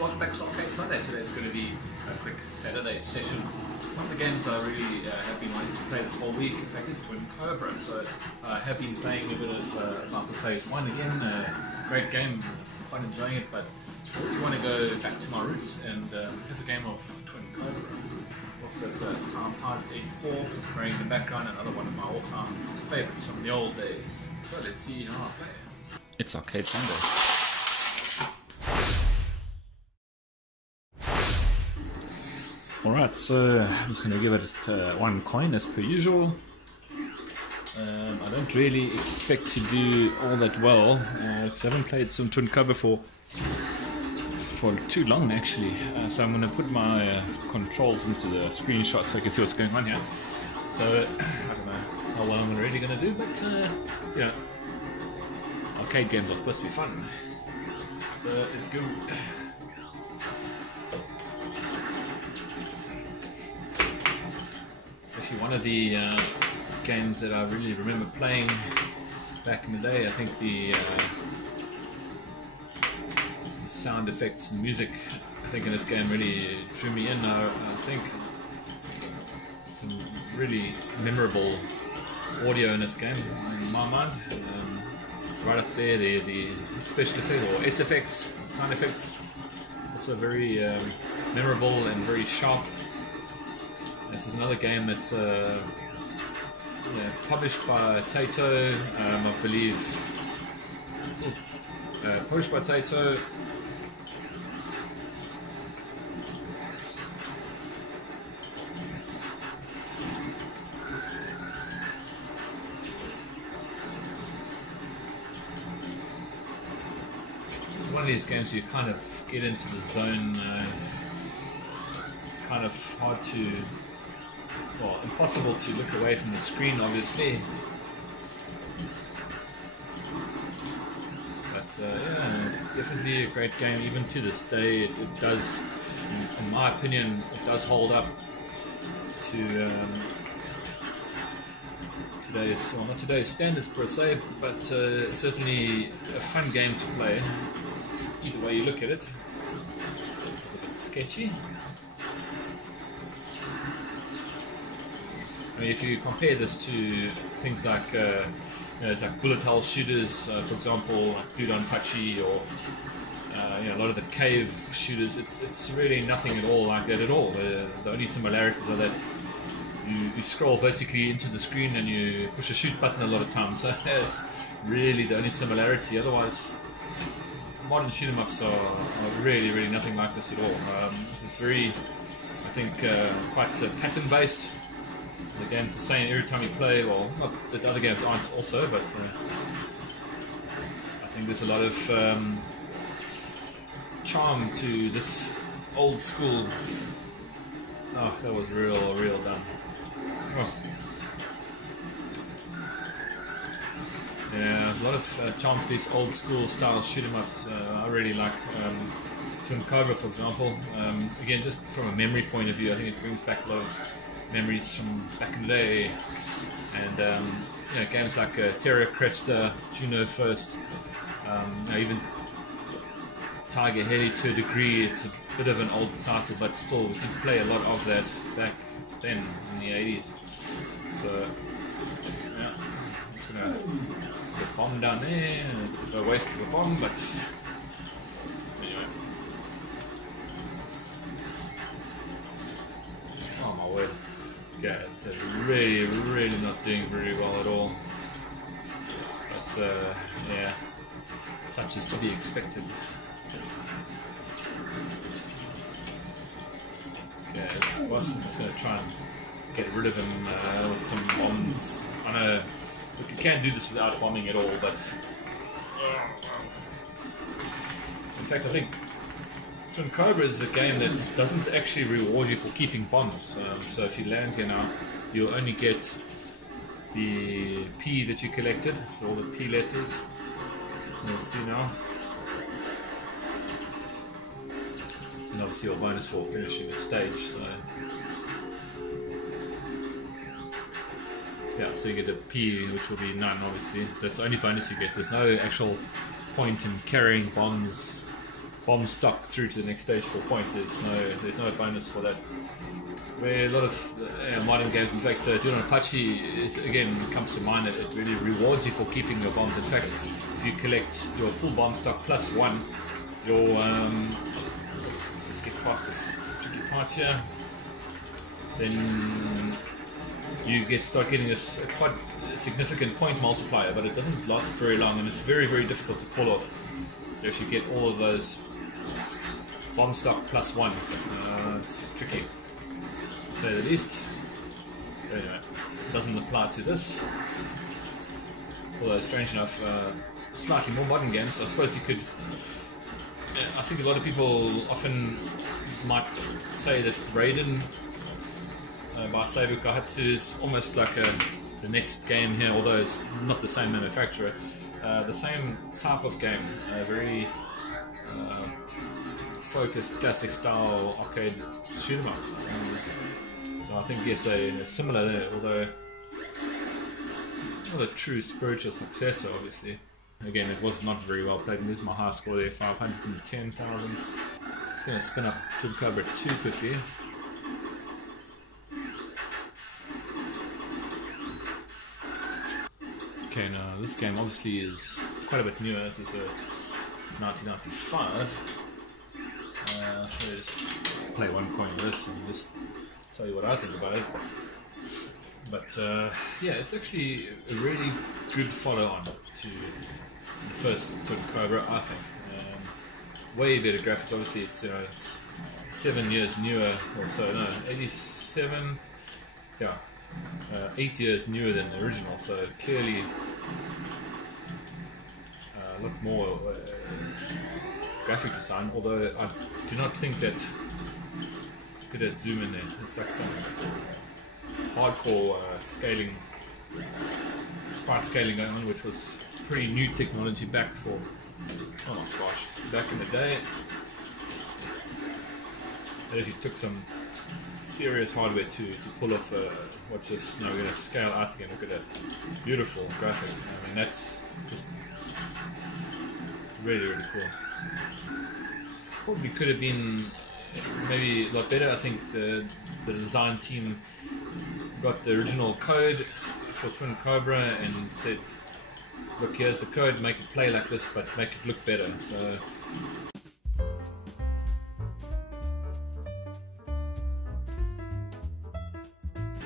welcome back to Arcade Sunday. Today's going to be a quick Saturday session. One of the games I really have been wanting to play this whole week, in fact, is Twin Cobra. So I have been playing a bit of Marvel Phase 1 again. Great game, quite enjoying it, but I really want to go back to my roots and have a game of Twin Cobra. Also got Time Part 84 running in the background, another one of my all-time favourites from the old days. So let's see how I play. It's Arcade Sunday. Alright, so I'm just going to give it one coin as per usual. I don't really expect to do all that well because I haven't played some Twin Cobra for too long actually. So I'm going to put my controls into the screenshot so I can see what's going on here. So I don't know how well I'm really going to do, but yeah, arcade games are supposed to be fun. So let's go. One of the games that I really remember playing back in the day. I think the sound effects and music, I think in this game really drew me in. I think some really memorable audio in this game in my mind. Right up there, the special effects or SFX sound effects, also very memorable and very sharp. This is another game that's published by Taito, I believe. Published by Taito. This is one of these games you kind of get into the zone. It's kind of hard to... well, impossible to look away from the screen, obviously. But yeah, definitely a great game. Even to this day, it does, in my opinion, it does hold up to today's, well, not today's standards per se, but certainly a fun game to play. Either way you look at it, a bit sketchy. I mean, if you compare this to things like, it's like bullet hell shooters, for example, like Dodonpachi, or a lot of the cave shooters, it's really nothing at all like that at all. The only similarities are that you scroll vertically into the screen and you push a shoot button a lot of times. So it's really the only similarity. Otherwise, modern shoot 'em ups are really, really nothing like this at all. This is very, I think, quite pattern based. The game's the same every time you play. Well, not that the other games aren't also, but I think there's a lot of charm to this old school. Oh, that was real done. Oh. Yeah, a lot of charm to these old school style shoot 'em ups. I really like Twin Cobra, for example. Again, just from a memory point of view, I think it brings back a lot of memories from back in the day, and games like Terra Cresta, Juno First, even Tiger Heli to a degree. It's a bit of an old title, but still we can play a lot of that back then in the 80s. So yeah, I'm just gonna put a bomb down there. No waste of a bomb, but anyway. Oh my word. Yeah, it's really not doing very well at all. But yeah, such is to be expected. Okay, this boss, I'm just going to try and get rid of him with some bombs. I know, look, you can't do this without bombing at all, but in fact, I think Twin Cobra is a game that doesn't actually reward you for keeping bombs. So if you land here now, you'll only get the P that you collected, so all the P letters. You'll see now. And obviously your bonus for finishing the stage. So yeah, so you get a P, which will be none, obviously. So that's the only bonus you get. There's no actual point in carrying bombs bomb stock through to the next stage for points. There's no bonus for that. Where a lot of modern games, in fact, Juno Apache is, again, comes to mind that it really rewards you for keeping your bombs. In fact, if you collect your full bomb stock plus 1, your let's just get past this tricky part here. Then you start getting this quite significant point multiplier, but it doesn't last very long, and it's very, very difficult to pull off. So if you get all of those bomb stock plus 1, it's tricky, to say the least. But anyway, it doesn't apply to this. Although, strange enough, slightly more modern games, I suppose you could. I think a lot of people often might say that Raiden by Seibu Kahatsu is almost like the next game here, although it's not the same manufacturer. The same type of game, very focused classic style arcade shoot 'em up. So I think yes, a similar there, although not a true spiritual successor, obviously. Again, it was not very well played, and this is my high score there, 510,000. Just going to spin up Twin Cobra 2 quickly. Okay, now this game obviously is quite a bit newer. This is a 1995. So just play one coin of this and just tell you what I think about it. But yeah, it's actually a really good follow-on to the first Twin Cobra, I think. Way better graphics. Obviously, it's 7 years newer, or so. No, 87. Yeah. 8 years newer than the original, so clearly a lot more graphic design, although I do not think that could have zoom in there. It's like some hardcore scaling, sprite scaling going on, which was pretty new technology back for, oh my gosh, back in the day. It actually took some serious hardware to pull off watch this. Now we're going to scale out again. Look at that beautiful graphic. I mean, that's just really, really cool. Probably could have been maybe a lot better. I think the design team got the original code for Twin Cobra and said, look, here's the code, make it play like this, but make it look better. So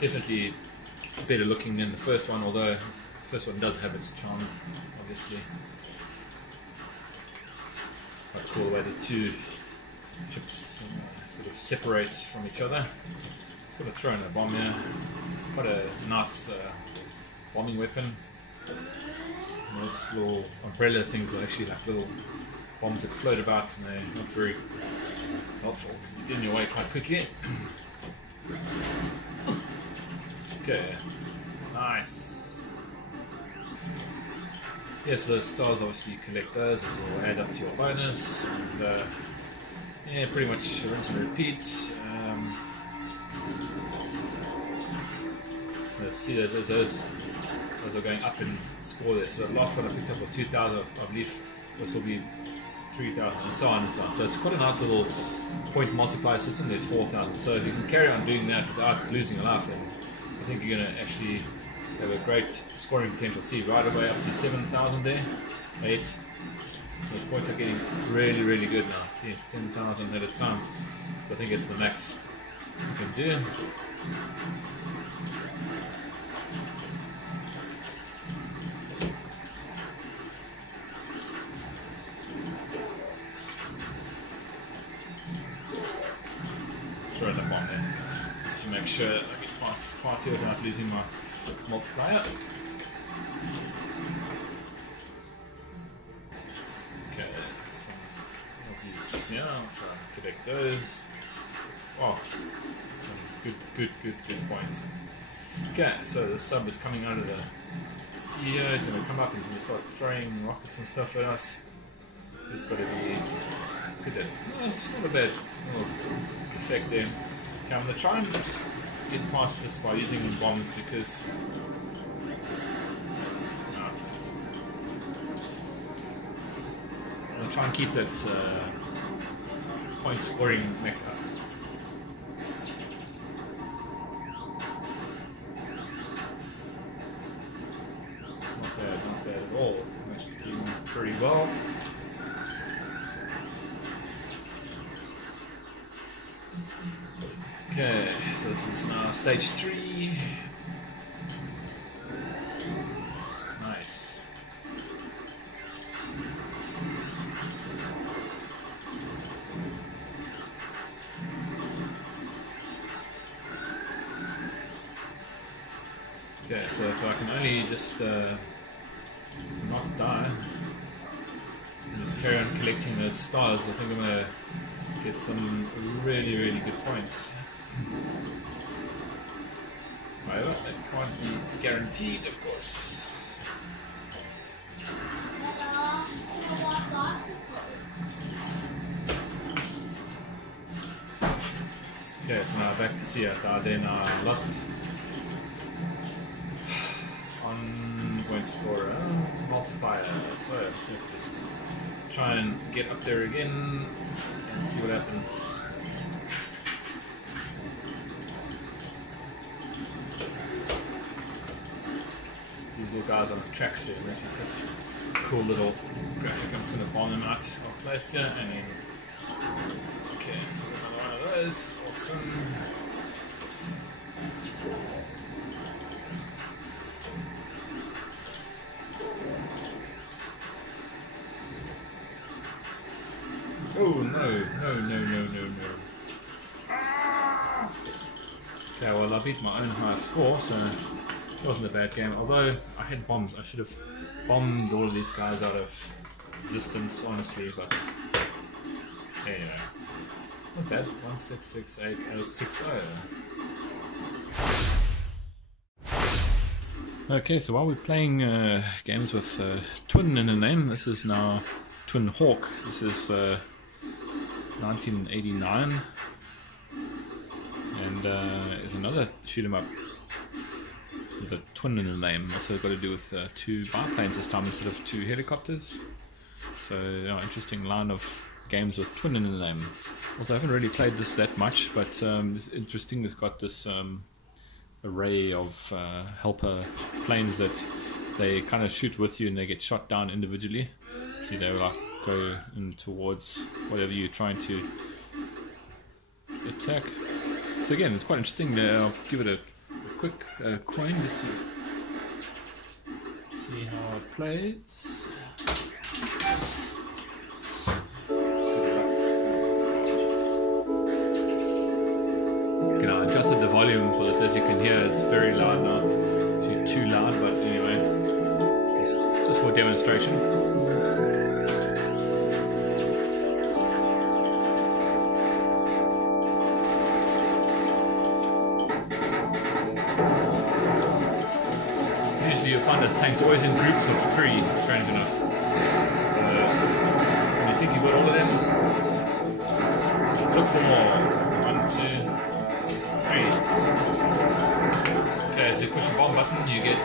definitely better looking than the first one, although the first one does have its charm, obviously. It's quite cool the way these two ships sort of separate from each other. Sort of throwing a bomb here. Quite a nice bombing weapon. And those little umbrella things are actually like little bombs that float about, and they're not very helpful because they get in your way quite quickly. Okay, nice. Yeah, so the stars, obviously you collect those, those will add up to your bonus, and yeah, pretty much rinse and repeat. Let's see, those are going up in score there. So the last one I picked up was 2,000, I believe this will be 3,000, and so on and so on. So it's quite a nice little point multiplier system. There's 4,000. So if you can carry on doing that without losing a life, then I think you're going to actually have a great scoring potential. See, right away up to 7,000 there. 8. Those points are getting really, really good now. See, 10,000 at a time. So I think it's the max you can do. Throw that bomb there, just to make sure that I get past this part here without losing my multiplier. Okay, some of these, yeah, I'll try and collect those. Oh, some good points. Okay, so the sub is coming out of the sea here. He's going to come up and he's going to start throwing rockets and stuff at us. It's got to be good. No, it's not a bad little effect there. Okay, I'm going to try and just get past this by using bombs because nice. I'm going to try and keep that point scoring mecha. Not bad at all. Actually doing pretty well. Okay, so this is now stage 3. Nice. Okay, so if I can only just not die and just carry on collecting those stars, I think I'm going to get some really, really good points. However, that can't be guaranteed, of course. Okay, so now back to see it. Then I lost on point scorer multiplier. So I'm just going to just try and get up there again and see what happens. These little guys on the track set, which is just a cool little graphic. I'm just going to bomb them out of place here and then. Okay, so another one of those. Awesome. Oh no. Okay, well I beat my own high score, so it wasn't a bad game. Although I had bombs, I should have bombed all of these guys out of existence, honestly, but anyway. Not bad. 1668860. Okay, so while we're playing games with Twin in the name, this is now Twin Hawk. This is 1989, and is another shoot 'em up with a twin in the name. Also got to do with 2 biplanes this time instead of 2 helicopters. So interesting line of games with twin in the name. Also, I haven't really played this that much, but it's interesting. It's got this array of helper planes that they kind of shoot with you and they get shot down individually. So they will like go in towards whatever you're trying to attack. So again, it's quite interesting. I'll give it a quick coin just to see how it plays. Okay, now I adjusted the volume for this. As you can hear, it's very loud now. It's too loud, but anyway, this is just for demonstration. Usually you'll find those tanks always in groups of 3, strange enough. So when you think you've got all of them, look for more. 1, 2, 3. Okay, so you push the bomb button, you get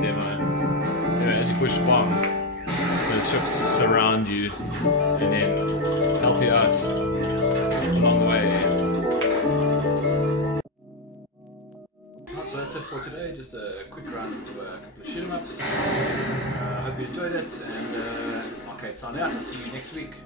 demo. As you push the bomb, the ships surround you and then help you out along the way. So that's it for today, just a quick run of a couple of shoot 'em ups. I hope you enjoyed it, and okay, sign out. I'll see you next week.